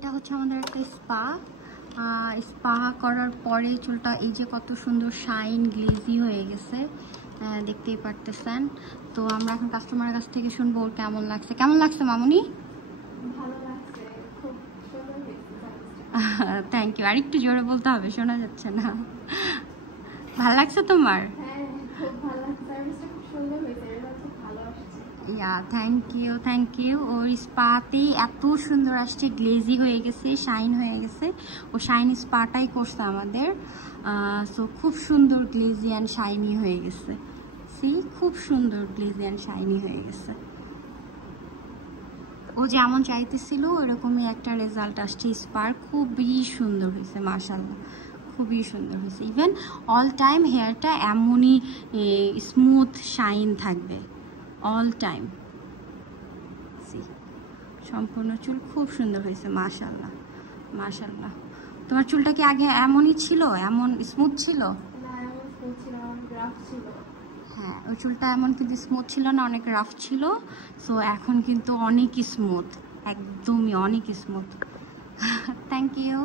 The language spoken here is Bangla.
এটা হচ্ছে আমাদের একটা স্পা করার পরে চুলটা এই যে কত সুন্দর শাইন গ্লেজি হয়ে গেছে, দেখতেই পারতেছেন। তো আমরা এখন কাস্টমারের কাছ থেকে শুনবো ওর কেমন লাগছে। কেমন লাগছে মামুনি? ভালো লাগছে, খুব সুন্দর হয়েছে। Thank you. আর একটু জোরে বলতে হবে, শোনা যাচ্ছে না। ভালো লাগছে তোমার? হ্যাঁ, খুব ভালো লাগছে, সার্ভিসটা খুব সুন্দর হয়েছে, রেজাল্ট খুব ভালো আসছে। Yeah thank you. ওর স্পাতেই এত সুন্দর আসছে, গ্লেজি হয়ে গেছে, শাইন হয়ে গেছে। ও শাইন স্পাটাই করছে আমাদের। সো খুব সুন্দর গ্লেজি অ্যান্ড শাইনি হয়ে গেছে। খুব সুন্দর গ্লেজি অ্যান্ড শাইনি হয়ে গেছে। ও যেমন চাইতেছিল ওরকমই একটা রেজাল্ট আসছে। স্পার খুবই সুন্দর হয়েছে, মাশাআল্লাহ খুবই সুন্দর হয়েছে। ইভেন অল টাইম হেয়ারটা এমনই স্মুথ শাইন থাকবে অল টাইম। সম্পূর্ণ চুল খুব সুন্দর হয়েছে, মাশাআল্লাহ মাশাআল্লাহ। তোমার চুলটা কি আগে এমনই ছিল, এমন স্মুথ ছিল? না, এমন স্মুথ ছিল না, অনেক রাফ ছিল। হ্যাঁ, ওই চুলটা এমন কিন্তু স্মুথ ছিল না, অনেক রাফ ছিল। সো এখন কিন্তু অনেক স্মুথ, একদমই অনেক স্মুথ। Thank you.